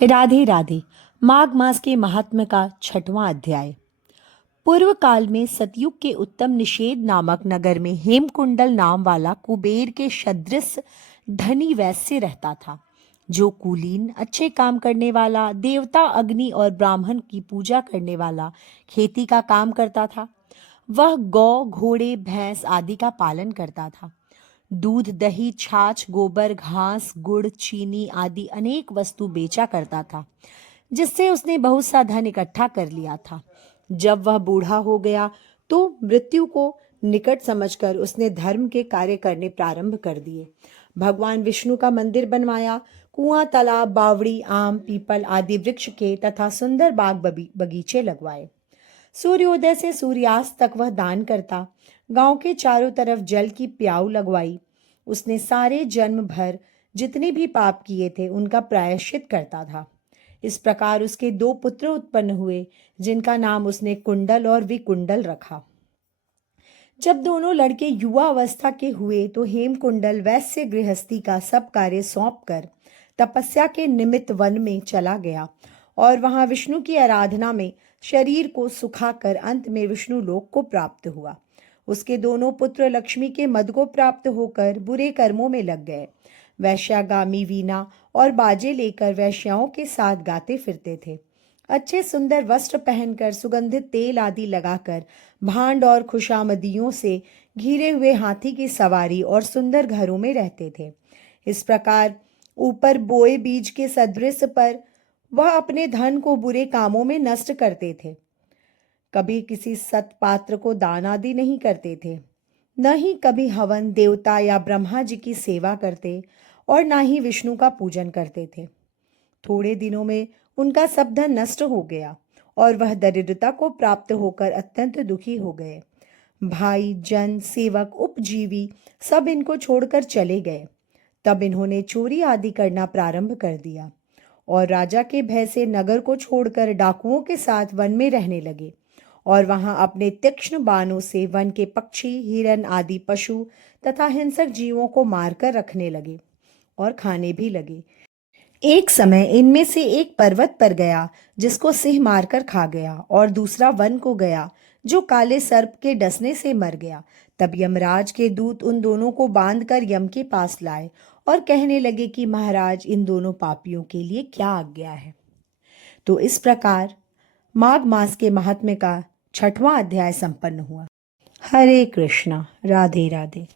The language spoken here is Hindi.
राधे राधे। माघ मास के महात्म्य का छठवां अध्याय। पूर्व काल में सतयुग के उत्तम निषेध नामक नगर में हेमकुंडल नाम वाला कुबेर के सदृश धनी वैश्य रहता था, जो कुलीन, अच्छे काम करने वाला, देवता अग्नि और ब्राह्मण की पूजा करने वाला, खेती का काम करता था। वह गौ, घोड़े, भैंस आदि का पालन करता था। दूध, दही, छाछ, गोबर, घास, गुड़, चीनी आदि अनेक वस्तु बेचा करता था, जिससे उसने बहुत सा धन इकट्ठा कर लिया था। जब वह बूढ़ा हो गया तो मृत्यु को निकट समझकर उसने धर्म के कार्य करने प्रारंभ कर दिए। भगवान विष्णु का मंदिर बनवाया, कुआं, तालाब, बावड़ी, आम, पीपल आदि वृक्ष के तथा सुंदर बाग बगीचे लगवाए। सूर्योदय से सूर्यास्त तक वह दान करता। गांव के चारों तरफ जल की प्याऊ लगवाई। उसने सारे जन्म भर जितने भी पाप किए थे उनका प्रायश्चित करता था। इस प्रकार उसके दो पुत्र उत्पन्न हुए, जिनका नाम उसने कुंडल और विकुंडल रखा। जब दोनों लड़के युवा अवस्था के हुए तो हेमकुंडल वैश्य गृहस्थी का सब कार्य सौंप कर तपस्या के निमित्त वन में चला गया और वहां विष्णु की आराधना में शरीर को सुखाकर अंत में विष्णु लोक को प्राप्त हुआ। उसके दोनों पुत्र लक्ष्मी के मद को प्राप्त होकर बुरे कर्मों में लग गए। वैश्यागामी वीणा और बाजे लेकर वैश्याओं के साथ गाते फिरते थे। अच्छे सुंदर वस्त्र पहनकर, सुगंधित तेल आदि लगाकर, भांड और खुशामदियों से घिरे हुए हाथी की सवारी और सुंदर घरों में रहते थे। इस प्रकार ऊपर बोए बीज के सदृश पर वह अपने धन को बुरे कामों में नष्ट करते थे। कभी किसी सत्पात्र को दान आदि नहीं करते थे, न ही कभी हवन, देवता या ब्रह्मा जी की सेवा करते और न ही विष्णु का पूजन करते थे। थोड़े दिनों में उनका सब धन नष्ट हो गया और वह दरिद्रता को प्राप्त होकर अत्यंत दुखी हो गए। भाई, जन, सेवक, उपजीवी सब इनको छोड़कर चले गए। तब इन्होंने चोरी आदि करना प्रारंभ कर दिया और राजा के भय से नगर को छोड़कर डाकुओं के साथ वन में रहने लगे और वहां अपने तीक्ष्ण बाणों से वन के पक्षी, हिरन आदि पशु तथा हिंसक जीवों को मारकर रखने लगे और खाने भी लगे। एक समय इनमें से एक पर्वत पर गया, जिसको सिंह मारकर खा गया, और दूसरा वन को गया, जो काले सर्प के डसने से मर गया। तब यमराज के दूत उन दोनों को बांधकर यम के पास लाए और कहने लगे कि महाराज, इन दोनों पापियों के लिए क्या आज्ञा है। तो इस प्रकार माघ मास के महात्म्य का छठवां अध्याय संपन्न हुआ। हरे कृष्णा। राधे राधे।